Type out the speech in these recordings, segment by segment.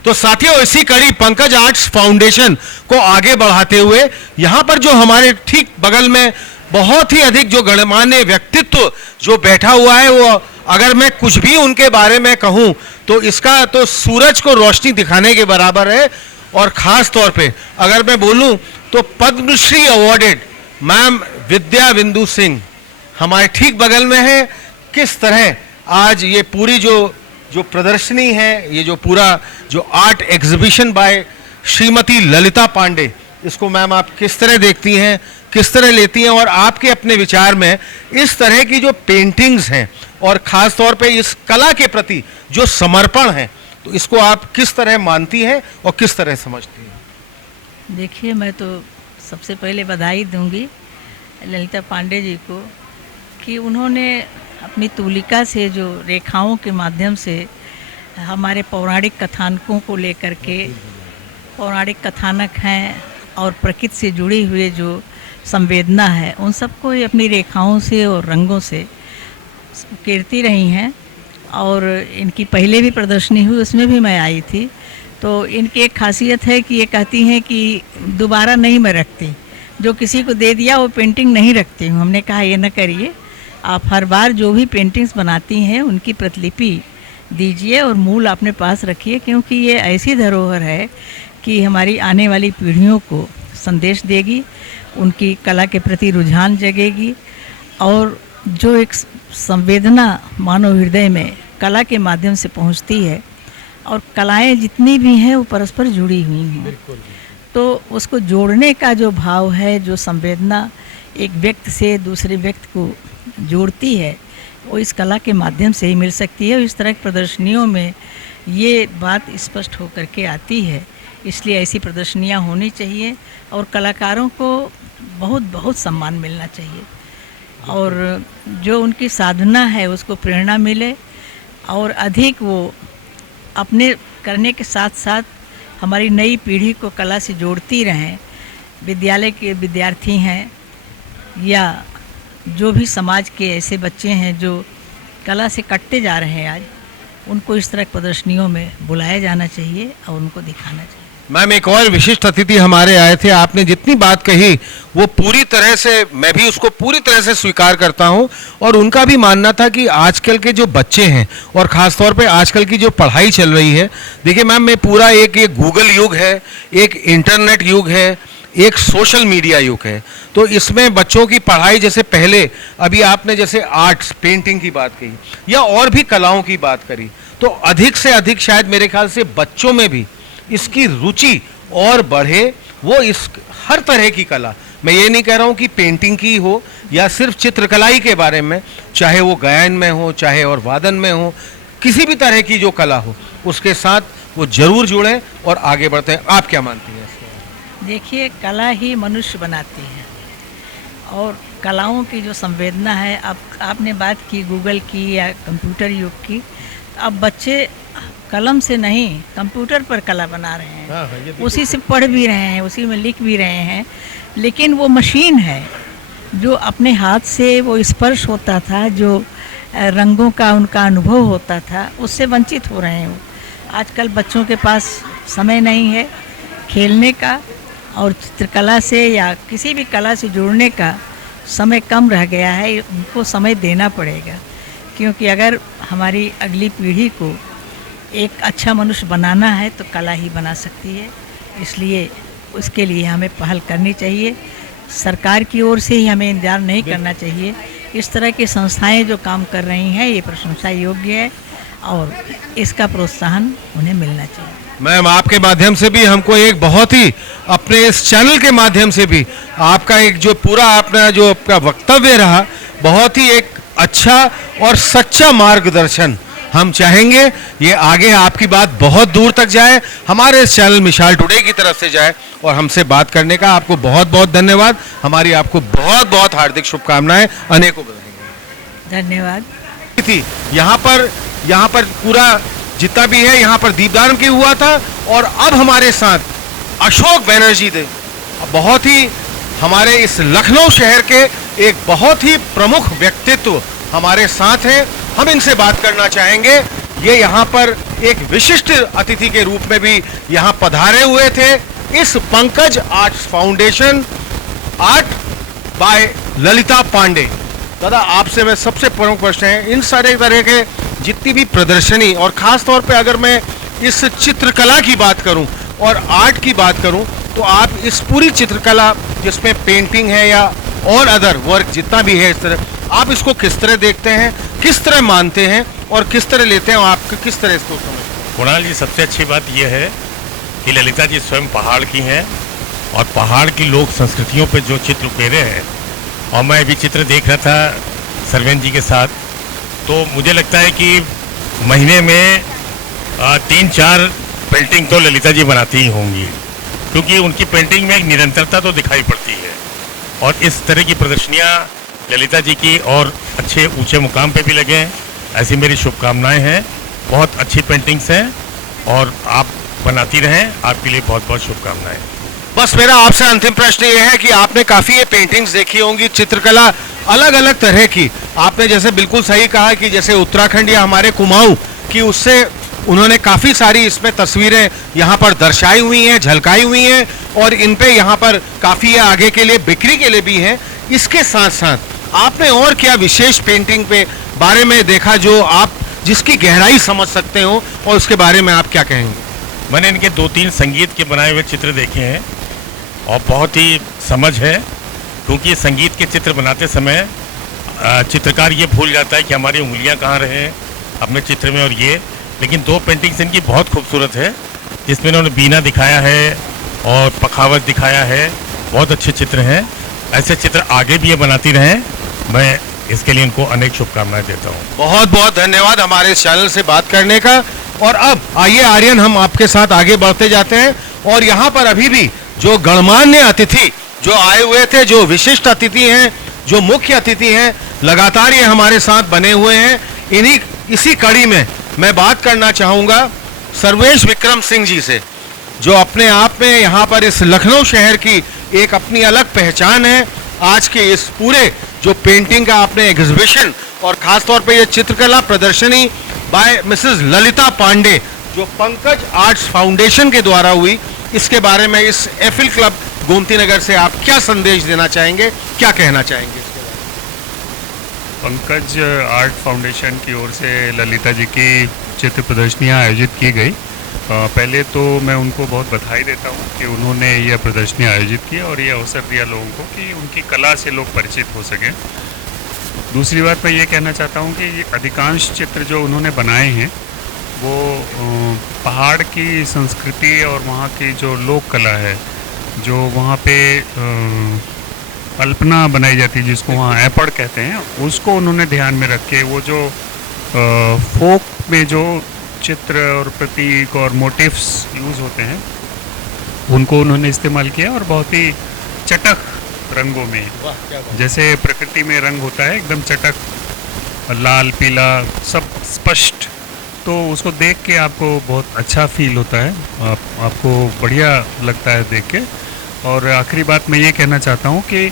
तो साथियों, इसी कड़ी पंकज आर्ट्स फाउंडेशन को आगे बढ़ाते हुए यहाँ पर जो हमारे ठीक बगल में बहुत ही अधिक जो गणमान्य व्यक्तित्व जो बैठा हुआ है, वो अगर मैं कुछ भी उनके बारे में कहूँ तो इसका तो सूरज को रोशनी दिखाने के बराबर है। और खास तौर पे अगर मैं बोलूँ तो पद्मश्री अवॉर्डेड मैम विद्या बिंदु सिंह हमारे ठीक बगल में है। किस तरह आज ये पूरी जो प्रदर्शनी है, ये जो पूरा जो art exhibition by Shrimati Lalita Pandey, इसको मैम आप किस तरह देखती हैं, किस तरह लेती हैं, और आपके अपने विचार में इस तरह की जो पेंटिंग्स हैं और ख़ास तौर पे इस कला के प्रति जो समर्पण है, तो इसको आप किस तरह मानती हैं और किस तरह समझती हैं? देखिए, मैं तो सबसे पहले बधाई दूंगी ललिता पांडे जी को कि उन्होंने अपनी तूलिका से जो रेखाओं के माध्यम से हमारे पौराणिक कथानकों को लेकर के, पौराणिक कथानक हैं और प्रकृति से जुड़ी हुए जो संवेदना है, उन सबको ये अपनी रेखाओं से और रंगों से उकेरती रही हैं। और इनकी पहले भी प्रदर्शनी हुई, उसमें भी मैं आई थी। तो इनकी एक खासियत है कि ये कहती हैं कि दोबारा नहीं मैं रखती, जो किसी को दे दिया वो पेंटिंग नहीं रखती हूँ। हमने कहा ये न करिए, आप हर बार जो भी पेंटिंग्स बनाती हैं उनकी प्रतिलिपि दीजिए और मूल अपने पास रखिए, क्योंकि ये ऐसी धरोहर है कि हमारी आने वाली पीढ़ियों को संदेश देगी, उनकी कला के प्रति रुझान जगेगी, और जो एक संवेदना मानव हृदय में कला के माध्यम से पहुंचती है, और कलाएं जितनी भी हैं वो परस्पर जुड़ी हुई हैं, तो उसको जोड़ने का जो भाव है, जो संवेदना एक व्यक्ति से दूसरे व्यक्ति को जोड़ती है, वो इस कला के माध्यम से ही मिल सकती है। इस तरह की प्रदर्शनियों में ये बात स्पष्ट होकर के आती है। इसलिए ऐसी प्रदर्शनियाँ होनी चाहिए और कलाकारों को बहुत बहुत सम्मान मिलना चाहिए, और जो उनकी साधना है उसको प्रेरणा मिले, और अधिक वो अपने करने के साथ साथ हमारी नई पीढ़ी को कला से जोड़ती रहें। विद्यालय के विद्यार्थी हैं या जो भी समाज के ऐसे बच्चे हैं जो कला से कटते जा रहे हैं आज, उनको इस तरह की प्रदर्शनियों में बुलाया जाना चाहिए और उनको दिखाना चाहिए। मैम, एक और विशिष्ट अतिथि हमारे आए थे। आपने जितनी बात कही वो पूरी तरह से, मैं भी उसको पूरी तरह से स्वीकार करता हूं, और उनका भी मानना था कि आजकल के जो बच्चे हैं और ख़ास तौर पे आजकल की जो पढ़ाई चल रही है, देखिए मैम, मैं पूरा एक गूगल युग है, एक इंटरनेट युग है, एक सोशल मीडिया युग है। तो इसमें बच्चों की पढ़ाई, जैसे पहले अभी आपने जैसे आर्ट्स पेंटिंग की बात कही या और भी कलाओं की बात करी, तो अधिक से अधिक शायद मेरे ख्याल से बच्चों में भी इसकी रुचि और बढ़े। वो इस हर तरह की कला, मैं ये नहीं कह रहा हूँ कि पेंटिंग की हो या सिर्फ चित्रकलाई के बारे में, चाहे वो गायन में हो, चाहे और वादन में हो, किसी भी तरह की जो कला हो उसके साथ वो जरूर जुड़ें और आगे बढ़ते हैं। आप क्या मानती हैं? देखिए, कला ही मनुष्य बनाती है, और कलाओं की जो संवेदना है, अब आपने बात की गूगल की या कंप्यूटर युग की, अब बच्चे कलम से नहीं कंप्यूटर पर कला बना रहे हैं। उसी से पढ़ भी रहे हैं, उसी में लिख भी रहे हैं, लेकिन वो मशीन है जो अपने हाथ से वो स्पर्श होता था, जो रंगों का उनका अनुभव होता था, उससे वंचित हो रहे हैं। आजकल बच्चों के पास समय नहीं है खेलने का, और चित्रकला से या किसी भी कला से जुड़ने का समय कम रह गया है। उनको समय देना पड़ेगा, क्योंकि अगर हमारी अगली पीढ़ी को एक अच्छा मनुष्य बनाना है तो कला ही बना सकती है। इसलिए उसके लिए हमें पहल करनी चाहिए। सरकार की ओर से ही हमें इंतजार नहीं करना चाहिए। इस तरह की संस्थाएं जो काम कर रही हैं, ये प्रशंसा योग्य है और इसका प्रोत्साहन उन्हें मिलना चाहिए। मैम, आपके माध्यम से भी हमको एक बहुत ही, अपने इस चैनल के माध्यम से भी आपका एक जो पूरा अपना जो आपका वक्तव्य रहा, बहुत ही एक अच्छा और सच्चा मार्गदर्शन हम चाहेंगे ये आगे आपकी बात बहुत दूर तक जाए, हमारे इस चैनल मिसाल टुडे की तरफ से जाए, और हमसे बात करने का आपको बहुत बहुत धन्यवाद। हमारी आपको बहुत बहुत हार्दिक शुभकामनाएं, अनेकों बधाई। धन्यवाद। थी यहाँ पर पूरा जितना भी है यहाँ पर दीपदान की हुआ था, और अब हमारे साथ अशोक बनर्जी थे, बहुत ही हमारे इस लखनऊ शहर के एक बहुत ही प्रमुख व्यक्तित्व हमारे साथ हैं। हम इनसे बात करना चाहेंगे। ये यहाँ पर एक विशिष्ट अतिथि के रूप में भी यहाँ पधारे हुए थे। इस Pankaj arts foundation art by Lalita Pandey. दादा, आपसे मैं सबसे प्रमुख प्रश्न है, इन सारे तरह के जितनी भी प्रदर्शनी और खास तौर पे अगर मैं इस चित्रकला की बात करूं और आर्ट की बात करूं, तो आप इस पूरी चित्रकला जिसमें पेंटिंग है या और अदर वर्क जितना भी है, इस तरह आप इसको किस तरह देखते हैं, किस तरह मानते हैं और किस तरह लेते हैं, आप किस तरह इसको समझते हैं? कुणाल जी, सबसे अच्छी बात यह है कि ललिता जी स्वयं पहाड़ की हैं और पहाड़ की लोक संस्कृतियों पे जो चित्र उकेरे हैं, और मैं अभी चित्र देख रहा था सरवेन जी के साथ, तो मुझे लगता है कि महीने में 3-4 पेंटिंग तो ललिता जी बनाती ही होंगी, क्योंकि उनकी पेंटिंग में एक निरंतरता तो दिखाई पड़ती है। और इस तरह की प्रदर्शनियाँ ललिता जी की और अच्छे ऊंचे मुकाम पे भी लगे, ऐसी मेरी शुभकामनाएं हैं। बहुत अच्छी पेंटिंग्स हैं और आप बनाती रहें, आपके लिए बहुत बहुत शुभकामनाएं। बस मेरा आपसे अंतिम प्रश्न ये है कि आपने काफी ये पेंटिंग्स देखी होंगी, चित्रकला अलग अलग तरह की। आपने जैसे बिल्कुल सही कहा कि जैसे उत्तराखंड या हमारे कुमाऊं की, उससे उन्होंने काफी सारी इसमें तस्वीरें यहाँ पर दर्शाई हुई हैं, झलकाई हुई हैं, और इन पे यहाँ पर काफी आगे के लिए बिक्री के लिए भी हैं। इसके साथ साथ आपने और क्या विशेष पेंटिंग पे बारे में देखा जो आप जिसकी गहराई समझ सकते हो, और उसके बारे में आप क्या कहेंगे? मैंने इनके 2-3 संगीत के बनाए हुए चित्र देखे हैं और बहुत ही समझ है, क्योंकि संगीत के चित्र बनाते समय चित्रकार ये भूल जाता है कि हमारी उंगलियां कहाँ रहे अपने चित्र में, और ये लेकिन 2 पेंटिंग्स इनकी बहुत खूबसूरत है, जिसमें इन्होंने बीना दिखाया है और पखावज दिखाया है। बहुत अच्छे चित्र हैं, ऐसे चित्र आगे भी ये बनाती रहें। मैं इसके लिए इनको अनेक शुभकामनाएं देता हूँ। बहुत बहुत धन्यवाद हमारे इस चैनल से बात करने का। और अब आइए आर्यन, हम आपके साथ आगे बढ़ते जाते हैं, और यहाँ पर अभी भी जो गणमान्य अतिथि जो आए हुए थे, जो विशिष्ट अतिथि हैं, जो मुख्य अतिथि हैं, लगातार ये हमारे साथ बने हुए हैं। इसी कड़ी में मैं बात करना चाहूँगा सर्वेश विक्रम सिंह जी से, जो अपने आप में यहाँ पर इस लखनऊ शहर की एक अपनी अलग पहचान है। आज के इस पूरे जो पेंटिंग का आपने एग्जीबिशन और खास तौर पे ये चित्रकला प्रदर्शनी बाय मिसेस ललिता पांडे जो पंकज आर्ट्स फाउंडेशन के द्वारा हुई, इसके बारे में इस एफिल क्लब गोमती नगर से आप क्या संदेश देना चाहेंगे, क्या कहना चाहेंगे इसके बारे में? पंकज आर्ट फाउंडेशन की ओर से ललिता जी की चित्र प्रदर्शनियाँ आयोजित की गई। पहले तो मैं उनको बहुत बधाई देता हूँ कि उन्होंने यह प्रदर्शनी आयोजित की और ये अवसर दिया लोगों को कि उनकी कला से लोग परिचित हो सकें। दूसरी बात मैं ये कहना चाहता हूँ कि ये अधिकांश चित्र जो उन्होंने बनाए हैं वो पहाड़ की संस्कृति और वहाँ की जो लोक कला है, जो वहाँ पे अल्पना बनाई जाती है जिसको वहाँ ऐपड़ कहते हैं, उसको उन्होंने ध्यान में रख के वो जो फोक में जो चित्र और प्रतीक और मोटिव्स यूज़ होते हैं उनको उन्होंने इस्तेमाल किया और बहुत ही चटक रंगों में, जैसे प्रकृति में रंग होता है एकदम चटक, लाल पीला सब स्पष्ट, तो उसको देख के आपको बहुत अच्छा फील होता है, आपको बढ़िया लगता है देख के। और आखिरी बात मैं ये कहना चाहता हूँ कि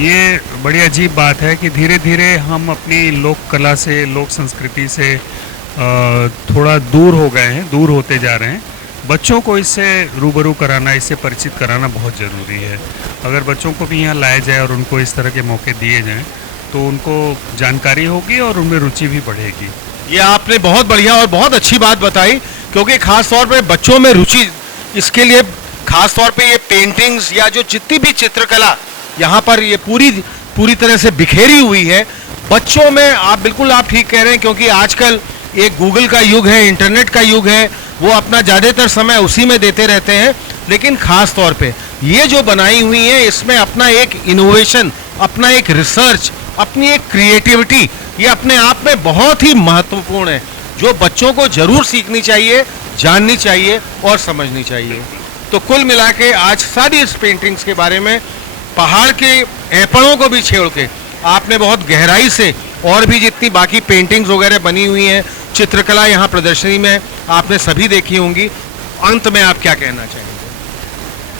ये बड़ी अजीब बात है कि धीरे धीरे हम अपनी लोक कला से, लोक संस्कृति से थोड़ा दूर हो गए हैं, दूर होते जा रहे हैं। बच्चों को इससे रूबरू कराना, इससे परिचित कराना बहुत ज़रूरी है। अगर बच्चों को भी यहाँ लाया जाए और उनको इस तरह के मौके दिए जाएं तो उनको जानकारी होगी और उनमें रुचि भी बढ़ेगी। ये आपने बहुत बढ़िया और बहुत अच्छी बात बताई, क्योंकि खास तौर पे बच्चों में रुचि, इसके लिए खास तौर पे ये पेंटिंग्स या जो जितनी भी चित्रकला यहाँ पर ये पूरी तरह से बिखेरी हुई है बच्चों में, आप बिल्कुल आप ठीक कह रहे हैं, क्योंकि आजकल एक गूगल का युग है, इंटरनेट का युग है, वो अपना ज़्यादातर समय उसी में देते रहते हैं। लेकिन खास तौर पे ये जो बनाई हुई है इसमें अपना एक इनोवेशन, अपना एक रिसर्च, अपनी एक क्रिएटिविटी, ये अपने आप में बहुत ही महत्वपूर्ण है, जो बच्चों को जरूर सीखनी चाहिए, जाननी चाहिए और समझनी चाहिए। तो कुल मिला के आज सारी इस पेंटिंग्स के बारे में, पहाड़ के ऐपड़ों को भी छेड़ के आपने बहुत गहराई से, और भी जितनी बाकी पेंटिंग्स वगैरह बनी हुई हैं, चित्रकला यहाँ प्रदर्शनी में आपने सभी देखी होंगी। अंत में आप क्या कहना चाहेंगे?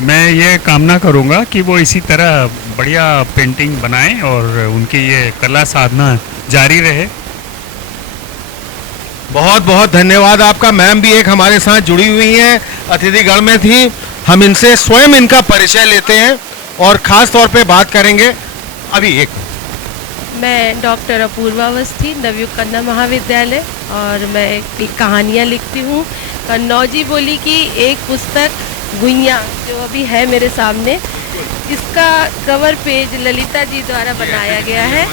मैं ये कामना करूँगा कि वो इसी तरह बढ़िया पेंटिंग बनाएं और उनकी ये कला साधना जारी रहे। बहुत बहुत धन्यवाद आपका। मैम भी एक हमारे साथ जुड़ी हुई हैं, अतिथिगण में थी। हम इनसे स्वयं इनका परिचय लेते हैं और खास तौर पे बात करेंगे। अभी एक मैं डॉक्टर अपूर्वा अवस्थी, नवयुग कन्या महाविद्यालय, और मैं कहानियाँ लिखती हूँ। कन्नौजी बोली की एक पुस्तक गुइयाँ जो अभी है मेरे सामने, इसका कवर पेज ललिता जी द्वारा बनाया गया है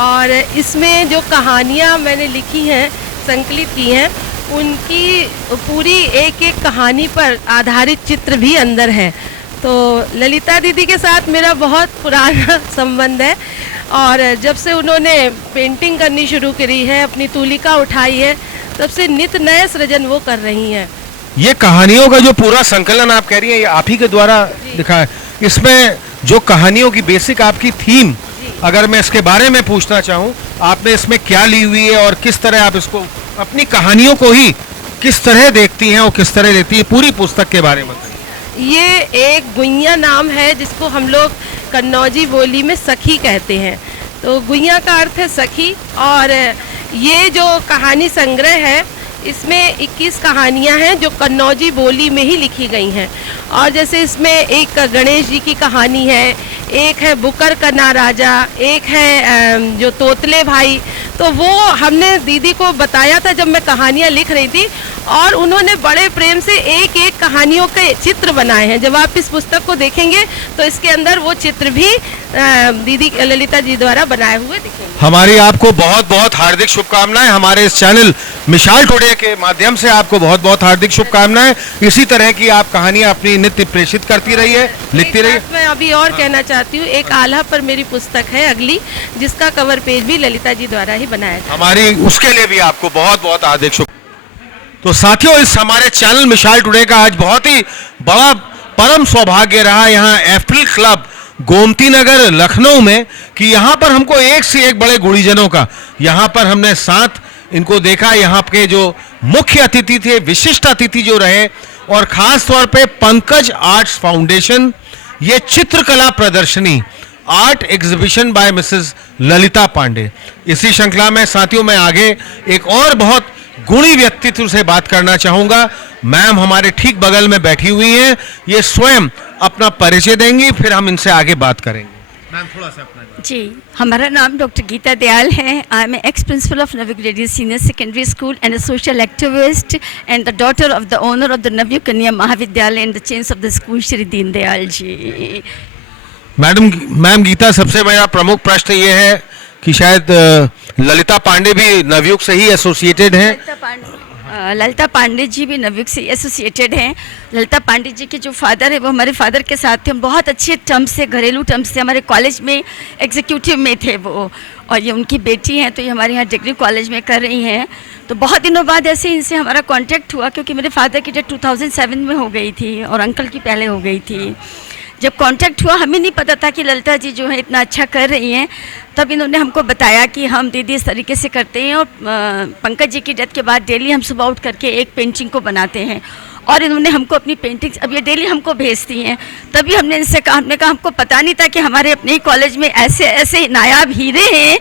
और इसमें जो कहानियाँ मैंने लिखी हैं, संकलित की हैं, उनकी पूरी एक एक कहानी पर आधारित चित्र भी अंदर है। तो ललिता दीदी के साथ मेरा बहुत पुराना संबंध है और जब से उन्होंने पेंटिंग करनी शुरू करी है, अपनी तूलिका उठाई है, तब से नित नए सृजन वो कर रही हैं। ये कहानियों का जो पूरा संकलन आप कह रही हैं, ये आप ही के द्वारा लिखा है। इसमें जो कहानियों की बेसिक आपकी थीम, अगर मैं इसके बारे में पूछना चाहूँ, आपने इसमें क्या ली हुई है और किस तरह आप इसको अपनी कहानियों को ही किस तरह देखती हैं और किस तरह लेती है, पूरी पुस्तक के बारे में बताइए। ये एक गुइयाँ नाम है जिसको हम लोग कन्नौजी बोली में सखी कहते हैं। तो गुइयाँ का अर्थ है सखी, और ये जो कहानी संग्रह है इसमें 21 कहानियाँ हैं जो कन्नौजी बोली में ही लिखी गई हैं। और जैसे इसमें एक गणेश जी की कहानी है, एक है बुकर कन्ना राजा, एक है जो तोतले भाई। तो वो हमने दीदी को बताया था जब मैं कहानियाँ लिख रही थी, और उन्होंने बड़े प्रेम से एक एक कहानियों के चित्र बनाए हैं। जब आप इस पुस्तक को देखेंगे तो इसके अंदर वो चित्र भी दीदी ललिता जी द्वारा बनाए हुए दिखेंगे। हमारी आपको बहुत बहुत हार्दिक शुभकामनाएं। हमारे इस चैनल मिसाल टुडे के माध्यम से आपको बहुत बहुत हार्दिक शुभकामनाएं। इसी तरह की आप कहानियां अपनी नित्य प्रेषित करती रहिए, लिखती रहिए। मैं अभी और कहना चाहती हूँ, एक आल्हा पर मेरी पुस्तक है अगली, जिसका कवर पेज भी ललिता जी द्वारा ही बनाया था। हमारी उसके लिए भी आपको बहुत बहुत हार्दिक शुभ। तो साथियों, इस हमारे चैनल मिसाल टुडे का आज बहुत ही बड़ा परम सौभाग्य रहा यहाँ एप्रिल क्लब गोमती नगर लखनऊ में, कि यहाँ पर हमको एक से एक बड़े गुणीजनों का यहाँ पर हमने साथ इनको देखा। यहाँ के जो मुख्य अतिथि थे, विशिष्ट अतिथि जो रहे, और खास तौर पे पंकज आर्ट्स फाउंडेशन, ये चित्रकला प्रदर्शनी art exhibition by Mrs Lalita Pandey. इसी श्रृंखला में साथियों मैं आगे एक और बहुत गुणी व्यक्तित्व से बात करना चाहूंगा। मैम हमारे ठीक बगल में बैठी हुई हैं, ये स्वयं अपना परिचय देंगी, फिर हम इनसे आगे बात करेंगे। मैम थोड़ा सा अपना जी, हमारा नाम डॉक्टर गीता दयाल है। I am ex principal of Navyug ladies senior secondary school and a social activist and the daughter of the owner of the Navyug Kanya Mahavidyalaya and the chains of the school Shri Deendayal ji. Ma'am Geeta, सबसे मेरा प्रमुख प्रश्न ये है कि शायद ललिता पांडे भी नवयुग से ही एसोसिएटेड हैं। ललिता पांडे जी भी नवयुग से एसोसिएटेड हैं। ललिता पांडे जी के जो फादर है वो हमारे फादर के साथ थे। हम बहुत अच्छे टर्म्स से, घरेलू टर्म्स से, हमारे कॉलेज में एग्जीक्यूटिव में थे वो, और ये उनकी बेटी हैं, तो ये हमारे यहाँ डिग्री कॉलेज में कर रही हैं। तो बहुत दिनों बाद ऐसे इनसे हमारा कांटेक्ट हुआ, क्योंकि मेरे फादर की डेथ 2007 में हो गई थी और अंकल की पहले हो गई थी। जब कांटेक्ट हुआ, हमें नहीं पता था कि ललिता जी जो है इतना अच्छा कर रही हैं। तब इन्होंने हमको बताया कि हम दीदी इस तरीके से करते हैं, और पंकज जी की डेथ के बाद डेली हम सुबह उठ करके एक पेंटिंग को बनाते हैं, और इन्होंने हमको अपनी पेंटिंग्स अब ये डेली हमको भेजती हैं। तभी हमने इनसे कहा, हमने कहा हमको पता नहीं था कि हमारे अपने ही कॉलेज में ऐसे ऐसे नायाब हीरे हैं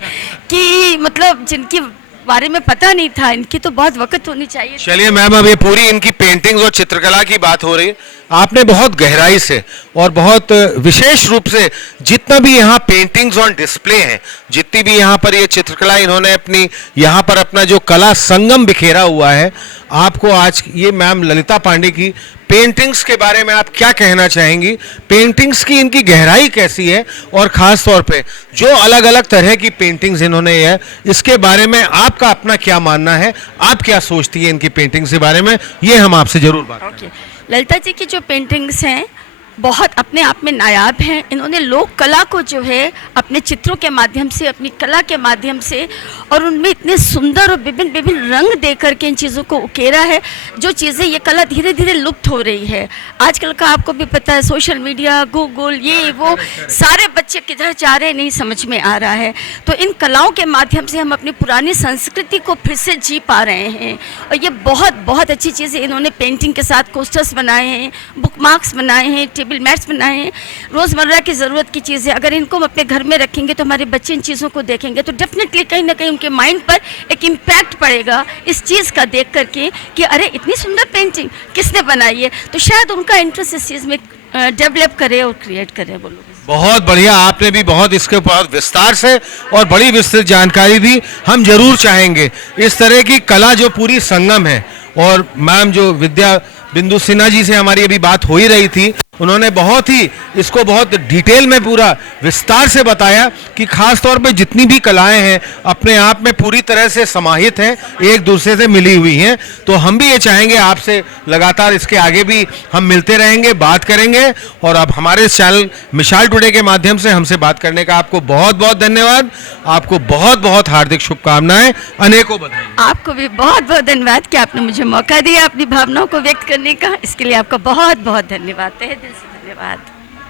कि मतलब जिनकी बारे में पता नहीं था। इनकी तो बहुत वक्त होनी चाहिए। चलिए मैम, अब ये पूरी इनकी पेंटिंग्स और चित्रकला की बात हो रही है। आपने बहुत गहराई से और बहुत विशेष रूप से जितना भी यहाँ पेंटिंग्स ऑन डिस्प्ले हैं, जितनी भी यहाँ पर ये चित्रकला इन्होंने अपनी यहाँ पर अपना जो कला संगम बिखेरा हुआ है, आपको आज ये मैम ललिता पांडे की पेंटिंग्स के बारे में आप क्या कहना चाहेंगी? पेंटिंग्स की इनकी गहराई कैसी है, और ख़ास तौर पे जो अलग अलग तरह की पेंटिंग्स इन्होंने है, इसके बारे में आपका अपना क्या मानना है? आप क्या सोचती हैं इनकी पेंटिंग्स के बारे में? ये हम आपसे जरूर बात करेंगे। ललिता जी की जो पेंटिंग्स हैं बहुत अपने आप में नायाब हैं। इन्होंने लोक कला को जो है अपने चित्रों के माध्यम से, अपनी कला के माध्यम से, और उनमें इतने सुंदर और विभिन्न विभिन्न रंग दे करके इन चीज़ों को उकेरा है, जो चीज़ें ये कला धीरे धीरे लुप्त हो रही है। आजकल का आपको भी पता है, सोशल मीडिया, गूगल, ये वो, सारे बच्चे किधर जा रहे हैं नहीं समझ में आ रहा है। तो इन कलाओं के माध्यम से हम अपनी पुरानी संस्कृति को फिर से जी पा रहे हैं, और ये बहुत बहुत अच्छी चीज़ है। इन्होंने पेंटिंग के साथ कोस्टर्स बनाए हैं, बुक मार्क्स बनाए हैं, टेबल मैट्स बनाए हैं, रोज़मर्रा की ज़रूरत की चीज़ें। अगर इनको हम अपने घर में रखेंगे तो हमारे बच्चे इन चीज़ों को देखेंगे तो डेफिनेटली कहीं ना कहीं उनके माइंड पर एक इम्पैक्ट पड़ेगा इस चीज़ का देख करके कि अरे इतनी सुंदर पेंटिंग किसने बनाई है, तो शायद उनका इंटरेस्ट इस चीज़ में डेवलप करे और क्रिएट करे वो लोग। बहुत बढ़िया, आपने भी बहुत इसके बहुत विस्तार से और बड़ी विस्तृत जानकारी दी। हम जरूर चाहेंगे इस तरह की कला जो पूरी संगम है, और मैम जो विद्या बिंदु सिन्हा जी से हमारी अभी बात हो ही रही थी, उन्होंने बहुत ही इसको बहुत डिटेल में पूरा विस्तार से बताया कि खास तौर पे जितनी भी कलाएं हैं अपने आप में पूरी तरह से समाहित हैं, एक दूसरे से मिली हुई हैं। तो हम भी ये चाहेंगे आपसे लगातार इसके आगे भी हम मिलते रहेंगे, बात करेंगे। और अब हमारे इस चैनल मिसाल टुडे के माध्यम से हमसे बात करने का आपको बहुत बहुत धन्यवाद। आपको बहुत बहुत हार्दिक शुभकामनाएं, अनेकों बधाई। आपको भी बहुत बहुत धन्यवाद कि आपने मुझे मौका दिया अपनी भावनाओं को व्यक्त करने का, इसके लिए आपका बहुत बहुत धन्यवाद, तहे दिल से धन्यवाद।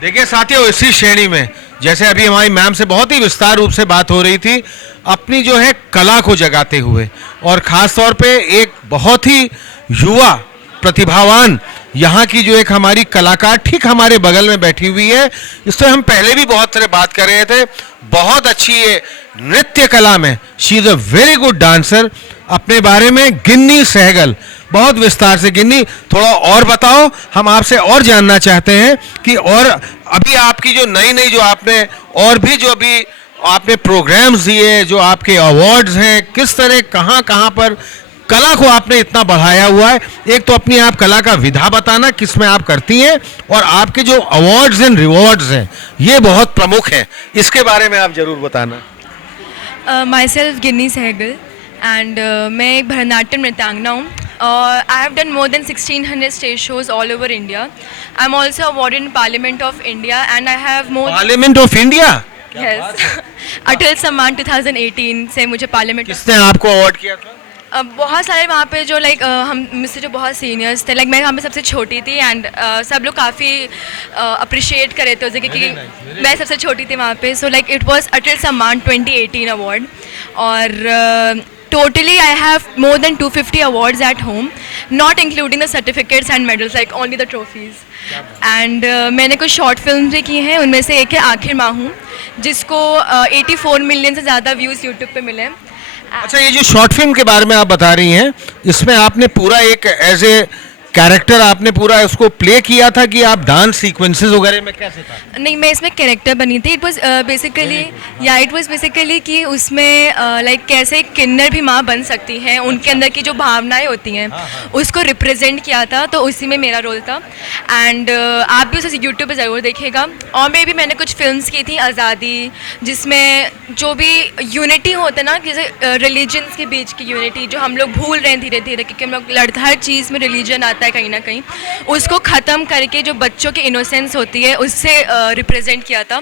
देखिए साथियों, इसी श्रेणी में जैसे अभी हमारी मैम से बहुत ही विस्तार रूप से बात हो रही थी, अपनी जो है कला को जगाते हुए, और खास तौर पे एक बहुत ही युवा प्रतिभावान यहाँ की जो एक हमारी कलाकार ठीक हमारे बगल में बैठी हुई है, इससे हम पहले भी बहुत सारे बात कर रहे थे। बहुत अच्छी है नृत्य कला में, she is a very good dancer. अपने बारे में गिन्नी सहगल, बहुत विस्तार से। गिन्नी, थोड़ा और बताओ, हम आपसे और जानना चाहते हैं कि और अभी आपकी जो नई नई जो आपने और भी जो अभी आपने प्रोग्राम्स दिए, जो आपके अवार्ड्स हैं, किस तरह कहाँ कहाँ पर कला को आपने इतना बढ़ाया हुआ है। एक तो अपनी आप कला का विधा बताना किस में आप करती हैं, और आपके जो अवार्ड्स एंड रिवॉर्ड्स हैं ये बहुत प्रमुख हैं, इसके बारे में आप जरूर बताना। Myself Ginni Sehgal and मैं एक भरतनाट्यम नृत्यांगना हूँ। I have done more than 1600 stage shows all over India. I am also awarded in parliament of India and I have more parliament of India. Yes Atal Samman 2018 से मुझे पार्लियामेंट। किसने आपको अवार्ड किया था? बहुत सारे वहाँ पे जो लाइक हम मुझसे जो बहुत सीनियर्स थे, लाइक मैं वहाँ पे सबसे छोटी थी एंड सब लोग काफ़ी अप्रिशिएट कर रहे थे उसे, क्योंकि मैं सबसे छोटी थी वहाँ पे। So like it was Atal Samman 2018 award, और totally I have more than 250 awards at home, not including the certificates and medals, like only the trophies. And मैंने कुछ शॉर्ट फिल्म भी की हैं, उनमें से एक है आखिर माँ हूँ, जिसको 84 मिलियन से ज़्यादा व्यूज़ यूट्यूब पे मिले। अच्छा, ये जो शॉर्ट फिल्म के बारे में आप बता रही हैं, इसमें आपने पूरा एक एज ए कैरेक्टर आपने पूरा उसको प्ले किया था कि आप डांस सीक्वेंसेस वगैरह में कैसे था? नहीं, मैं इसमें कैरेक्टर बनी थी। इट वाज बेसिकली कि उसमें लाइक कैसे एक किन्नर भी माँ बन सकती हैं, उनके अंदर की जो भावनाएं होती हैं उसको रिप्रेजेंट किया था, तो उसी में मेरा रोल था। एंड आप भी उसे यूट्यूब पे ज़रूर देखिएगा। और मैं भी मैंने कुछ फिल्म्स की थी, आज़ादी, जिसमें जो भी यूनिटी होता है ना, जैसे रिलीजन्स के बीच की यूनिटी जो हम लोग भूल रहे हैं धीरे धीरे, क्योंकि हम लोग हर चीज़ में रिलीजन आता है कहीं ना कहीं, उसको ख़त्म करके जो बच्चों की इनोसेंस होती है उससे रिप्रेजेंट किया था।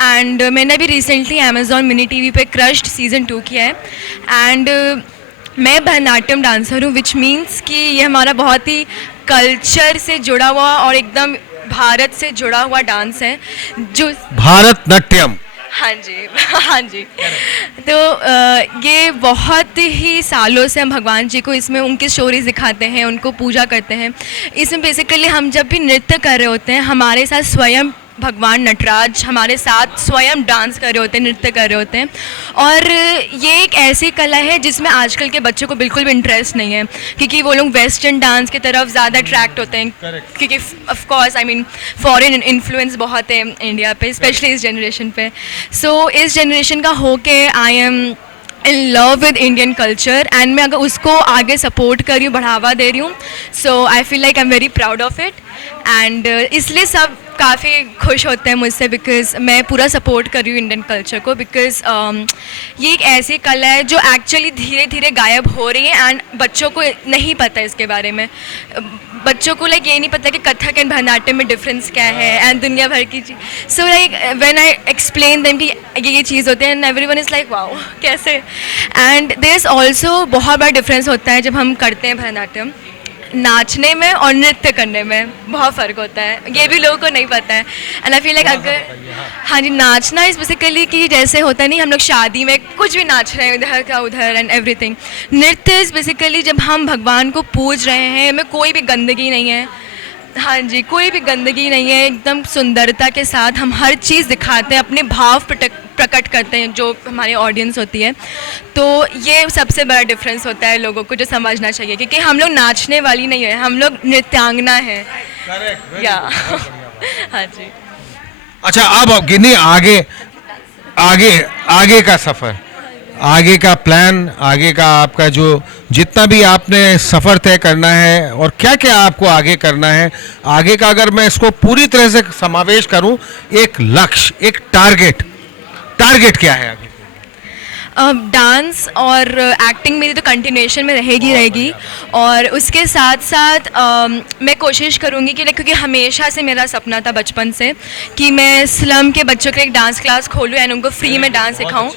एंड मैंने भी रिसेंटली अमेज़ॉन मिनी टीवी पे क्रश्ड सीज़न 2 किया है। एंड मैं भरतनाट्यम डांसर हूँ, विच मीन्स कि ये हमारा बहुत ही कल्चर से जुड़ा हुआ और एकदम भारत से जुड़ा हुआ डांस है, जो भारतनाट्यम। हाँ जी हाँ जी। तो ये बहुत ही सालों से हम भगवान जी को इसमें उनकी स्टोरीज दिखाते हैं, उनको पूजा करते हैं। इसमें बेसिकली हम जब भी नृत्य कर रहे होते हैं, हमारे साथ स्वयं भगवान नटराज हमारे साथ स्वयं डांस कर रहे होते हैं, नृत्य कर रहे होते हैं। और ये एक ऐसी कला है जिसमें आजकल के बच्चों को बिल्कुल भी इंटरेस्ट नहीं है, क्योंकि वो लोग वेस्टर्न डांस की तरफ ज़्यादा अट्रैक्ट होते हैं, क्योंकि of course I mean foreign influence बहुत है इंडिया पे, स्पेशली इस जनरेशन पे। सो इस जनरेशन का हो के I am in love with Indian culture, and मैं अगर उसको आगे सपोर्ट कर रही हूँ, बढ़ावा दे रही हूँ, so I feel like I am very proud of it. And इसलिए सब काफ़ी खुश होते हैं मुझसे, बिकॉज़ मैं पूरा सपोर्ट कर रही हूँ इंडियन कल्चर को, बिकॉज़ ये एक ऐसी कला है जो एक्चुअली धीरे धीरे गायब हो रही है, एंड बच्चों को नहीं पता है इसके बारे में। बच्चों को लाइक ये नहीं पता कि कथक एंड भरतनाट्यम में डिफरेंस क्या है, एंड दुनिया भर की चीज़। So like when I explain them कि ये चीज़ होती है, and everyone is like wow कैसे। एंड देयर इज़ ऑल्सो बहुत बड़ा डिफरेंस होता है जब हम करते हैं भरतनाट्यम, नाचने में और नृत्य करने में बहुत फ़र्क होता है, ये भी लोगों को नहीं पता है। एंड आई फील लाइक अगर हाँ जी, नाचना इस बेसिकली कि जैसे होता नहीं हम लोग शादी में कुछ भी नाच रहे हैं इधर का उधर एंड एवरीथिंग। नृत्य इस बेसिकली जब हम भगवान को पूज रहे हैं, में कोई भी गंदगी नहीं है, हाँ जी, कोई भी गंदगी नहीं है, एकदम सुंदरता के साथ हम हर चीज़ दिखाते हैं, अपने भाव प्रकट करते हैं जो हमारी ऑडियंस होती है। तो ये सबसे बड़ा डिफरेंस होता है लोगों को जो समझना चाहिए, क्योंकि हम लोग नाचने वाली नहीं है, हम लोग नृत्यांगना है। या हाँ जी। अच्छा, अब गिनी आगे आगे आगे का सफ़र, आगे का प्लान, आगे का आपका जो जितना भी आपने सफ़र तय करना है और क्या क्या आपको आगे करना है, आगे का अगर मैं इसको पूरी तरह से समावेश करूं, एक लक्ष्य, एक टारगेट क्या है आगे? डांस और एक्टिंग मेरी तो कंटिन्यूएशन में रहेगी और उसके साथ साथ मैं कोशिश करूँगी कि क्योंकि हमेशा से मेरा सपना था बचपन से कि मैं स्लम के बच्चों के लिए एक डांस क्लास खोलूँ एंड उनको फ्री में डांस सिखाऊँ,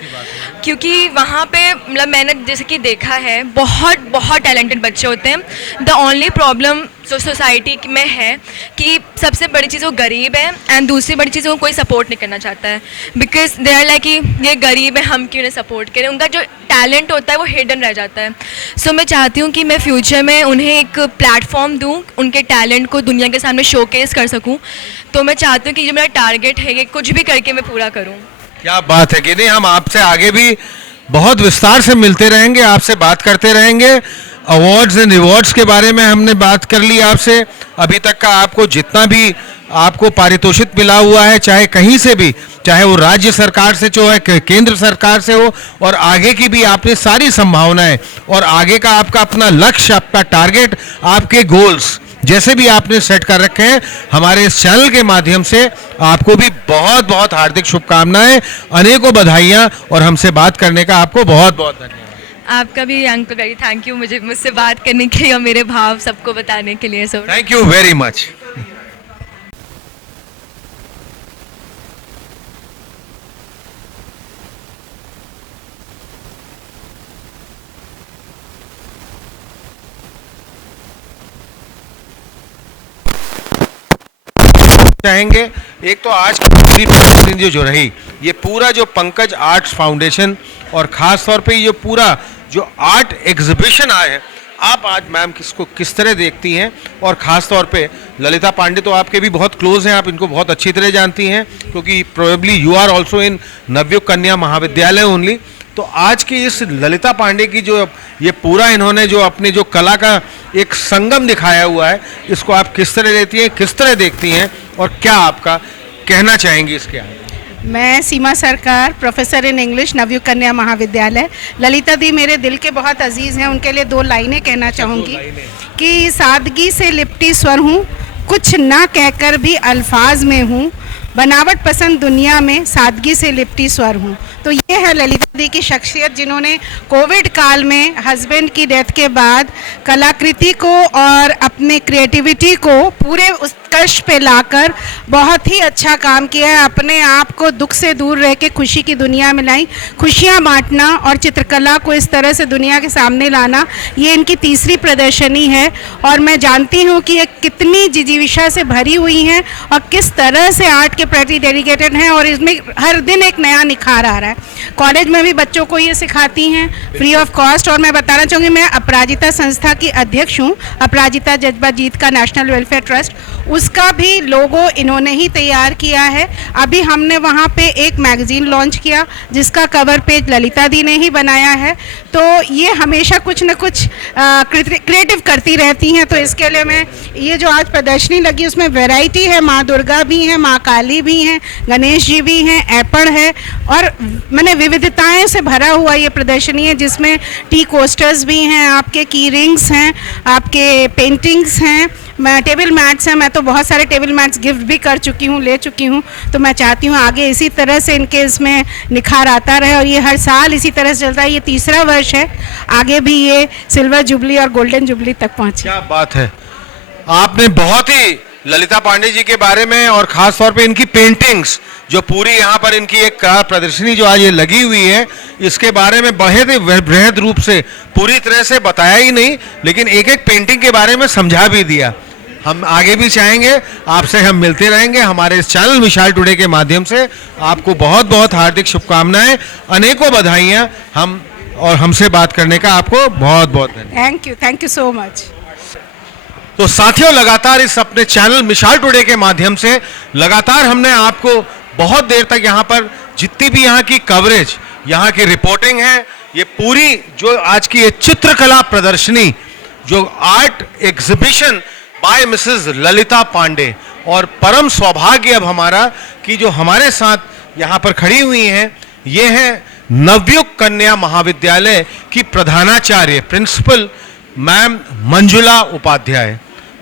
क्योंकि वहाँ पे मतलब मैंने जैसे कि देखा है बहुत टैलेंटेड बच्चे होते हैं। द ओनली प्रॉब्लम जो सोसाइटी में है कि सबसे बड़ी चीज़ वो गरीब है एंड दूसरी बड़ी चीज़ वो कोई सपोर्ट नहीं करना चाहता है, बिकॉज दे आर लाइक कि ये गरीब है, हम क्यों नहीं सपोर्ट करें। उनका जो टैलेंट होता है वो हिडन रह जाता है। सो मैं चाहती हूँ कि मैं फ्यूचर में उन्हें एक प्लेटफॉर्म दूँ, उनके टैलेंट को दुनिया के सामने शोकेस कर सकूँ। तो मैं चाहती हूँ कि जो मेरा टारगेट है ये कुछ भी करके मैं पूरा करूँ। क्या बात है गिनी, हम आपसे आगे भी बहुत विस्तार से मिलते रहेंगे, आपसे बात करते रहेंगे। अवार्ड्स एंड रिवॉर्ड्स के बारे में हमने बात कर ली आपसे। अभी तक का आपको जितना भी आपको पारितोषिक मिला हुआ है, चाहे कहीं से भी, चाहे वो राज्य सरकार से जो है, केंद्र सरकार से हो, और आगे की भी आपने सारी संभावनाएं और आगे का आपका अपना लक्ष्य, आपका टारगेट, आपके गोल्स जैसे भी आपने सेट कर रखे हैं, हमारे इस चैनल के माध्यम से आपको भी बहुत बहुत हार्दिक शुभकामनाएं, अनेकों बधाइयां और हमसे बात करने का आपको बहुत बहुत धन्यवाद। आपका भी अंकल वेरी थैंक यू मुझसे बात करने के लिए और मेरे भाव सबको बताने के लिए। So thank you very much. चाहेंगे एक तो आज की पूरी प्रस्तुति जो रही, ये पूरा जो पंकज आर्ट्स फाउंडेशन और ख़ास तौर पे ये पूरा जो आर्ट एग्जीबिशन आया है, आप आज मैम किसको किस तरह देखती हैं? और ख़ास तौर पे ललिता पांडे तो आपके भी बहुत क्लोज हैं, आप इनको बहुत अच्छी तरह जानती हैं क्योंकि probably you are also in Navyug Kanya Mahavidyalaya only. तो आज की इस ललिता पांडे की जो ये पूरा इन्होंने जो अपने जो कला का एक संगम दिखाया हुआ है, इसको आप किस तरह लेती हैं, किस तरह देखती हैं और क्या आपका कहना चाहेंगी इसके आगे? मैं सीमा सरकार, professor in English, Navyug Kanya महाविद्यालय। ललिता दी मेरे दिल के बहुत अजीज़ हैं, उनके लिए 2 लाइनें कहना चाहूँगी कि सादगी से लिपटी स्वर हूँ, कुछ ना कहकर भी अल्फाज में हूँ, बनावट पसंद दुनिया में सादगी से लिपटी स्वर हूँ। तो ये है ललिता दी की शख्सियत, जिन्होंने कोविड काल में हस्बैंड की डेथ के बाद कलाकृति को और अपने क्रिएटिविटी को पूरे उत्कर्ष पे लाकर बहुत ही अच्छा काम किया है। अपने आप को दुख से दूर रह के खुशी की दुनिया में लाई। खुशियाँ बांटना और चित्रकला को इस तरह से दुनिया के सामने लाना, ये इनकी तीसरी प्रदर्शनी है और मैं जानती हूँ कि ये कितनी जिजीविषा से भरी हुई हैं और किस तरह से आर्ट के प्रति डेडिकेटेड हैं और इसमें हर दिन एक नया निखार आ रहा है। कॉलेज में भी बच्चों को ये सिखाती हैं फ्री ऑफ कॉस्ट। और मैं बताना चाहूँगी, मैं अपराजिता संस्था की अध्यक्ष हूँ, अपराजिता जज्बा जीत का नेशनल वेलफेयर ट्रस्ट, उसका भी लोगो इन्होंने ही तैयार किया है। अभी हमने वहाँ पे एक मैगजीन लॉन्च किया जिसका कवर पेज ललिता दी ने ही बनाया है। तो ये हमेशा कुछ न कुछ क्रिएटिव करती रहती हैं। तो इसके लिए मैं ये जो आज प्रदर्शनी लगी उसमें वैरायटी है, माँ दुर्गा भी हैं, माँ काली भी हैं, गणेश जी भी हैं, ऐपड़ है और मैंने विविधताएं से भरा हुआ ये प्रदर्शनी है जिसमें टी कोस्टर्स भी हैं, आपके की रिंग्स हैं, आपके पेंटिंग्स हैं, मैं टेबल मैट्स हैं। मैं तो बहुत सारे टेबल मैट्स गिफ्ट भी कर चुकी हूँ, ले चुकी हूँ। तो मैं चाहती हूँ आगे इसी तरह से इनके इसमें निखार आता रहे और ये हर साल इसी तरह से चलता है। ये 3रा वर्ष है, आगे भी ये सिल्वर जुबली और गोल्डन जुबली तक पहुँचे। क्या बात है, आपने बहुत ही ललिता पांडे जी के बारे में और ख़ास तौर पे इनकी पेंटिंग्स जो पूरी यहाँ पर इनकी एक कला प्रदर्शनी जो आज ये लगी हुई है, इसके बारे में बहुत ही बृहद रूप से पूरी तरह से बताया ही नहीं, लेकिन एक एक पेंटिंग के बारे में समझा भी दिया। हम आगे भी चाहेंगे आपसे हम मिलते रहेंगे हमारे इस चैनल विशाल टुडे के माध्यम से। आपको बहुत बहुत हार्दिक शुभकामनाएं, अनेकों बधाइयाँ, हम और हमसे बात करने का आपको बहुत बहुत धन्यवाद। Thank you so much. तो साथियों, लगातार इस अपने चैनल मिसाल टुडे के माध्यम से लगातार हमने आपको बहुत देर तक यहाँ पर जितनी भी यहाँ की कवरेज, यहाँ की रिपोर्टिंग है, ये पूरी जो आज की ये चित्रकला प्रदर्शनी, जो art exhibition by Mrs Lalita Pandey, और परम सौभाग्य अब हमारा कि जो हमारे साथ यहाँ पर खड़ी हुई हैं, ये हैं नवयुग कन्या महाविद्यालय की प्रधानाचार्य principal ma'am Manjula Upadhyay.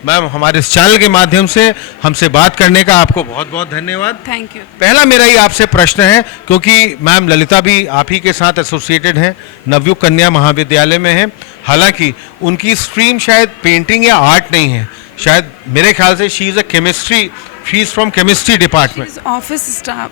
Ma'am, हमारे इस चैनल के माध्यम से हमसे बात करने का आपको बहुत बहुत धन्यवाद। Thank you. पहला मेरा ही आपसे प्रश्न है, क्योंकि मैम ललिता भी आप ही के साथ एसोसिएटेड हैं, नवयुग कन्या महाविद्यालय में हैं। हालांकि उनकी स्ट्रीम शायद पेंटिंग या आर्ट नहीं है, शायद मेरे ख्याल से she is a chemistry, she is from chemistry department. Office staff,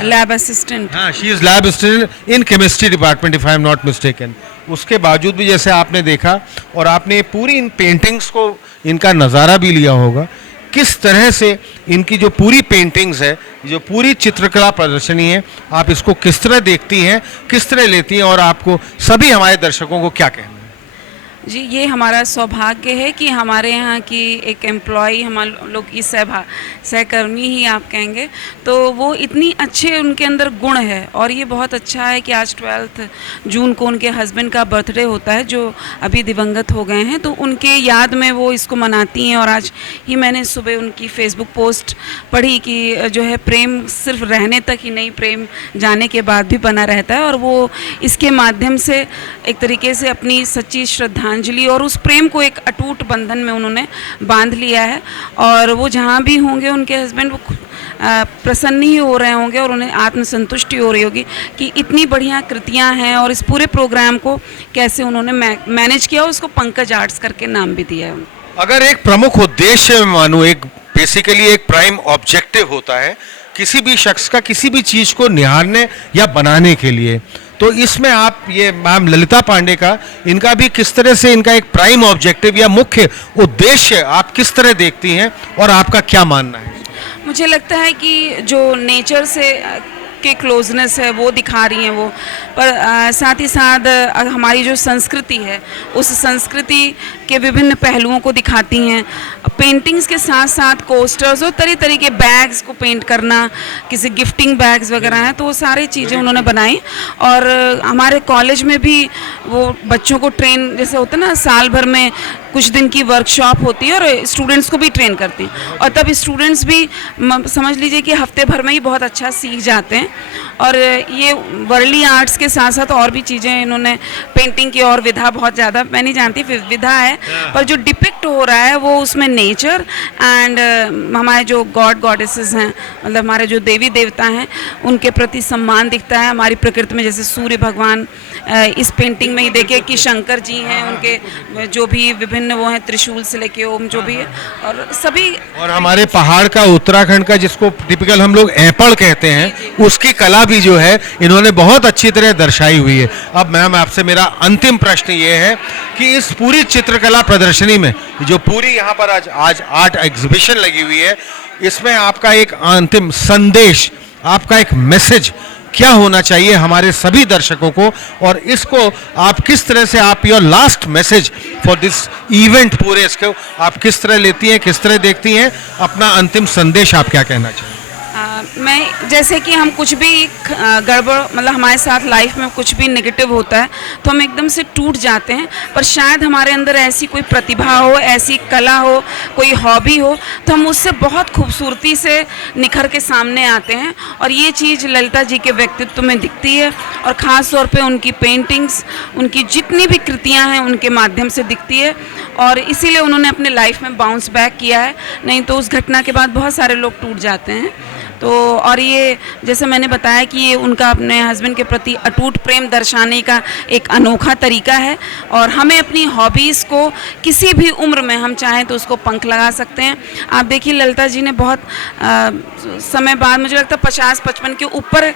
lab assistant. हाँ, she is lab assistant in chemistry department, if I am not mistaken. उसके बावजूद भी जैसे आपने देखा और आपने पूरी इन पेंटिंग्स को, इनका नज़ारा भी लिया होगा, किस तरह से इनकी जो पूरी पेंटिंग्स है, जो पूरी चित्रकला प्रदर्शनी है, आप इसको किस तरह देखती हैं, किस तरह लेती हैं, और आपको सभी हमारे दर्शकों को क्या कहना है? जी, ये हमारा सौभाग्य है कि हमारे यहाँ की एक एम्प्लॉई, हम लोग की सहकर्मी ही आप कहेंगे, तो वो इतनी अच्छे उनके अंदर गुण है। और ये बहुत अच्छा है कि आज 12 जून को उनके हस्बैंड का बर्थडे होता है, जो अभी दिवंगत हो गए हैं, तो उनके याद में वो इसको मनाती हैं। और आज ही मैंने सुबह उनकी फेसबुक पोस्ट पढ़ी कि जो है प्रेम सिर्फ रहने तक ही नहीं, प्रेम जाने के बाद भी बना रहता है। और वो इसके माध्यम से एक तरीके से अपनी सच्ची श्रद्धांजलि और उस प्रेम को एक अटूट बंधन में उन्होंने बांध लिया है। और वो जहाँ भी होंगे, उनके हस्बैंड वो प्रसन्न ही हो रहे होंगे और उन्हें आत्मसंतुष्टि हो रही होगी कि इतनी बढ़िया कृतियाँ हैं। और इस पूरे प्रोग्राम को कैसे उन्होंने मैनेज किया, उसको पंकज आर्ट्स करके नाम भी दिया है। अगर एक प्रमुख उद्देश्य में मानो, एक बेसिकली एक प्राइम ऑब्जेक्टिव होता है किसी भी शख्स का किसी भी चीज़ को निहारने या बनाने के लिए, तो इसमें आप ये मैम ललिता पांडे का, इनका भी किस तरह से, इनका एक प्राइम ऑब्जेक्टिव या मुख्य उद्देश्य आप किस तरह देखती हैं और आपका क्या मानना है? मुझे लगता है कि जो नेचर से के क्लोजनेस है वो दिखा रही हैं वो, पर साथ ही साथ हमारी जो संस्कृति है, उस संस्कृति के विभिन्न पहलुओं को दिखाती हैं। पेंटिंग्स के साथ साथ कोस्टर्स और तरह तरह के बैग्स को पेंट करना, किसी गिफ्टिंग बैग्स वगैरह हैं, तो वो सारी चीज़ें उन्होंने बनाई। और हमारे कॉलेज में भी वो बच्चों को ट्रेन, जैसे होता है ना, साल भर में कुछ दिन की वर्कशॉप होती है और स्टूडेंट्स को भी ट्रेन करती हैं, और तब स्टूडेंट्स भी समझ लीजिए कि हफ्ते भर में ही बहुत अच्छा सीख जाते हैं। और ये वर्ली आर्ट्स के साथ साथ और भी चीज़ें इन्होंने, पेंटिंग की और विधा बहुत ज़्यादा मैं नहीं जानती विधा है, पर जो डिपिक्ट हो रहा है वो उसमें नेचर एंड हमारे जो गॉड गॉडेसेस हैं, मतलब हमारे जो देवी देवता हैं, उनके प्रति सम्मान दिखता है। हमारी प्रकृति में जैसे सूर्य भगवान, इस पेंटिंग में ही देखिए कि शंकर जी हैं, उनके जो भी विभिन्न वो हैं, त्रिशूल से लेके ओम जो भी है, और सभी। और हमारे पहाड़ का, उत्तराखंड का, जिसको टिपिकल हम लोग ऐपड़ कहते हैं, उसकी कला भी जो है इन्होंने बहुत अच्छी तरह दर्शाई हुई है। अब मैम आपसे मेरा अंतिम प्रश्न ये है कि इस पूरी चित्रकला प्रदर्शनी में जो पूरी यहाँ पर आज आर्ट एग्जीबिशन लगी हुई है, इसमें आपका एक अंतिम संदेश, आपका एक मैसेज क्या होना चाहिए हमारे सभी दर्शकों को, और इसको आप किस तरह से, आप your last message for this event, पूरे इसको आप किस तरह लेती हैं, किस तरह देखती हैं, अपना अंतिम संदेश आप क्या कहना चाहिए? मैं, जैसे कि हम कुछ भी गड़बड़, मतलब हमारे साथ लाइफ में कुछ भी नेगेटिव होता है तो हम एकदम से टूट जाते हैं, पर शायद हमारे अंदर ऐसी कोई प्रतिभा हो, ऐसी कला हो, कोई हॉबी हो, तो हम उससे बहुत खूबसूरती से निखर के सामने आते हैं। और ये चीज़ ललिता जी के व्यक्तित्व में दिखती है, और ख़ास तौर पे उनकी पेंटिंग्स, उनकी जितनी भी कृतियाँ हैं, उनके माध्यम से दिखती है। और इसीलिए उन्होंने अपने लाइफ में बाउंस बैक किया है, नहीं तो उस घटना के बाद बहुत सारे लोग टूट जाते हैं। तो और ये जैसे मैंने बताया कि ये उनका अपने हस्बैंड के प्रति अटूट प्रेम दर्शाने का एक अनोखा तरीका है। और हमें अपनी हॉबीज़ को किसी भी उम्र में हम चाहें तो उसको पंख लगा सकते हैं। आप देखिए ललिता जी ने बहुत समय बाद, मुझे लगता है 50-55 के ऊपर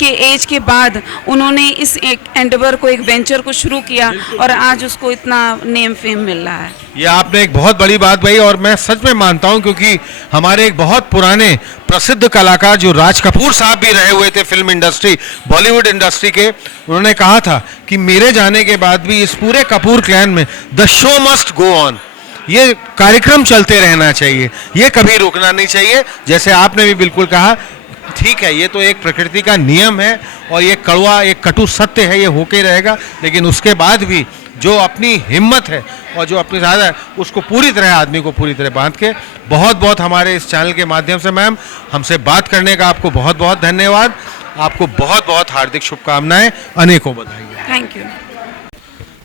के एज के बाद उन्होंने इस एक एंडेवर को, एक वेंचर को शुरू किया, और आज उसको इतना नेम फेम मिल रहा है। ये आपने एक बहुत बड़ी बात कही, और मैं सच में मानता हूं, क्योंकि हमारे एक बहुत पुराने प्रसिद्ध कलाकार जो राज कपूर साहब भी रहे हुए थे फिल्म इंडस्ट्री, बॉलीवुड इंडस्ट्री के, उन्होंने कहा था कि मेरे जाने के बाद भी इस पूरे कपूर क्लैन में the show must go on. ये कार्यक्रम चलते रहना चाहिए, ये कभी रुकना नहीं चाहिए। जैसे आपने भी बिल्कुल कहा, ठीक है, ये तो एक प्रकृति का नियम है और ये कड़वा, एक कटु सत्य है, ये होके रहेगा। लेकिन उसके बाद भी जो अपनी हिम्मत है और जो अपनी ज़्यादा है, उसको पूरी तरह, आदमी को पूरी तरह बांध के, बहुत बहुत हमारे इस चैनल के माध्यम से मैम हमसे बात करने का आपको बहुत बहुत धन्यवाद। आपको बहुत बहुत हार्दिक शुभकामनाएं, अनेकों बधाई। Thank you.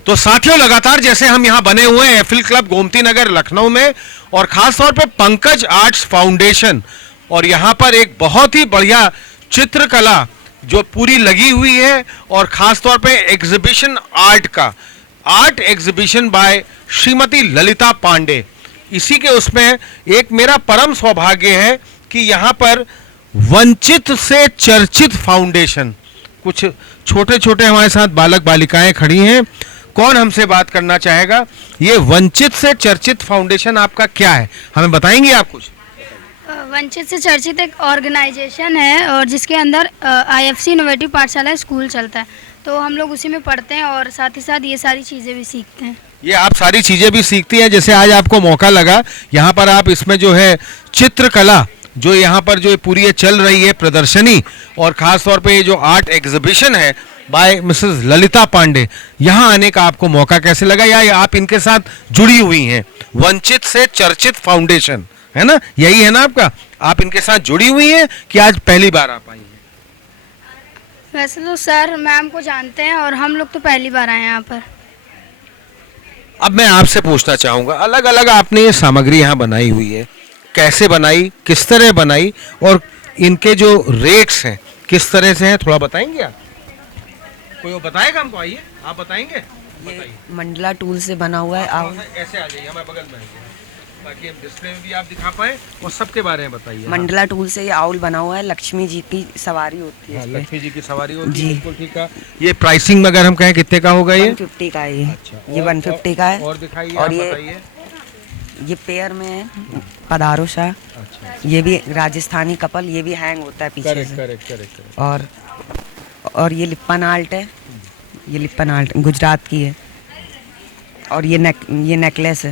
तो साथियों, लगातार जैसे हम यहाँ बने हुए हैं एफिल क्लब गोमती नगर लखनऊ में, और खास तौर पे पंकज आर्ट्स फाउंडेशन, और यहाँ पर एक बहुत ही बढ़िया चित्रकला जो पूरी लगी हुई है, और खास तौर पे exhibition art exhibition by Shrimati Lalita Pandey. इसी के उसमें एक मेरा परम सौभाग्य है कि यहाँ पर वंचित से चर्चित फाउंडेशन, कुछ छोटे छोटे हमारे साथ बालक बालिकाएं खड़ी हैं। कौन हमसे बात करना चाहेगा? ये वंचित से चर्चित फाउंडेशन आपका क्या है, हमें बताएंगे आप कुछ? वंचित से चर्चित एक ऑर्गेनाइजेशन है और जिसके अंदर आईएफसी इनोवेटिव पाठशाला स्कूल चलता है, तो हम लोग उसी में पढ़ते हैं और साथ ही साथ ये सारी चीज़ें भी सीखते हैं। ये आप सारी चीज़ें भी सीखती हैं। जैसे आज आपको मौका लगा यहाँ पर, आप इसमें जो है चित्रकला, जो यहाँ पर जो पूरी ये चल रही है प्रदर्शनी, और ख़ास तौर पे ये जो आर्ट एग्जीबिशन है बाय मिसेस ललिता पांडे, यहाँ आने का आपको मौका कैसे लगा, या आप इनके साथ जुड़ी हुई हैं? वंचित से चर्चित फाउंडेशन है ना, यही है ना आपका? आप इनके साथ जुड़ी हुई हैं कि आज पहली बार आप आई हैं? वैसे तो सर मैम को जानते हैं और हम लोग तो पहली बार आए हैं यहाँ पर। अब मैं आपसे पूछना चाहूँगा, अलग अलग आपने ये सामग्री यहाँ बनाई हुई है, कैसे बनाई, किस तरह बनाई, और इनके जो रेट्स हैं किस तरह से हैं, थोड़ा बताएंगे आप? कोई वो बताएगा हमको? आइए, आप बताएंगे? ये मंडला टूल से बना हुआ है। आप ऐसे आ जाइए, हमारे बगल में आइए, ताकि हम डिस्प्ले में भी आप दिखा पाए, और सबके बारे में बताइए। मंडला टूल से ये आउल बना हुआ है, लक्ष्मी जी की सवारी होती है। लक्ष्मी जी की सवारी होती है, बिल्कुल ठीक है। ये प्राइसिंग में अगर हम कहें कितने का होगा? ये 150 का है। ये अच्छा, ये 150 का है। और दिखाइए, और ये पेयर में है पधारो शाह। अच्छा, ये भी राजस्थानी कपल, ये भी हैंग होता है पीछे से। करेक्ट। और ये लिप्पन आर्ट है, ये लिप्पन आर्ट गुजरात की है। और ये नेकलेस है,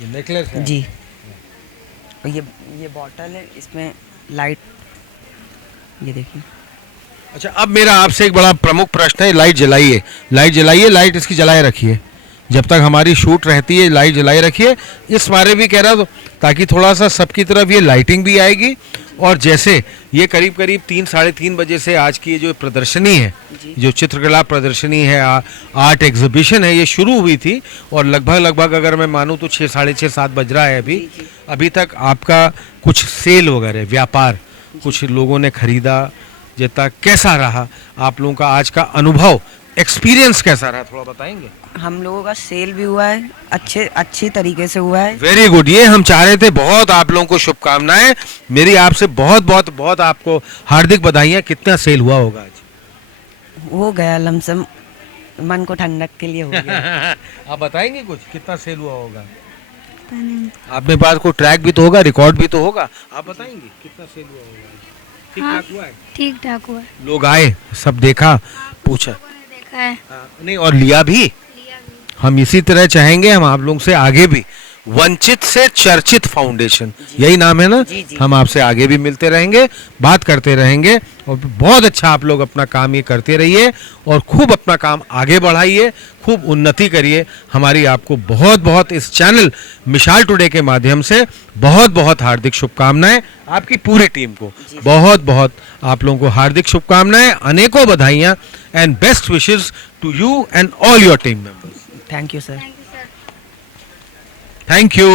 ये नेकलेस है जी। और ये बॉटल है, इसमें लाइट, ये देखिए। अच्छा, अब मेरा आपसे एक बड़ा प्रमुख प्रश्न है, लाइट जलाइए, लाइट इसकी जलाए रखिए, जब तक हमारी शूट रहती है लाइट जलाए रखिए। इस बारे भी कह रहा हूँ ताकि थोड़ा सा सबकी तरफ ये लाइटिंग भी आएगी। और जैसे ये करीब 3 साढ़े 3 बजे से आज की ये जो प्रदर्शनी है, जो चित्रकला प्रदर्शनी है, आर्ट एग्जीबिशन है, ये शुरू हुई थी, और लगभग अगर मैं मानूँ तो 6 साढ़े 6 7 बज रहा है अभी तक आपका कुछ सेल वगैरह, व्यापार, कुछ लोगों ने खरीदा, जितना कैसा रहा आप लोगों का आज का अनुभव, एक्सपीरियंस कैसा रहा, थोड़ा बताएंगे? हम लोगों का सेल भी हुआ है, अच्छी तरीके से हुआ है। वेरी गुड, ये हम चाह रहे थे। बहुत आप लोगों को शुभकामनाएं, मेरी आपसे बहुत आपको हार्दिक बधाइयाँ। कितना सेल हुआ होगा आज? हो गया लमसम, मन को ठंडक के लिए हो गया। आप बताएंगे कुछ, कितना सेल हुआ होगा? आपके पास कोई ट्रैक भी तो होगा, रिकॉर्ड भी तो होगा, आप बताएंगे कितना सेल हुआ होगा? ठीक ठाक हुआ है? ठीक ठाक हुआ है। लोग आए, सब देखा, पूछा, देखा है? नहीं, और लिया भी। हम इसी तरह चाहेंगे, हम आप लोगों से आगे भी, वंचित से चर्चित फाउंडेशन, यही नाम है ना? जी। हम आपसे आगे भी मिलते रहेंगे, बात करते रहेंगे, और बहुत अच्छा आप लोग अपना काम ये करते रहिए, और खूब अपना काम आगे बढ़ाइए, खूब उन्नति करिए। हमारी आपको बहुत इस चैनल मिसाल टुडे के माध्यम से बहुत हार्दिक शुभकामनाएं। आपकी पूरी टीम को बहुत आप लोगों को हार्दिक शुभकामनाएं, अनेकों बधाइयाँ, and best wishes to you and all your team members. Thank you sir. Thank you.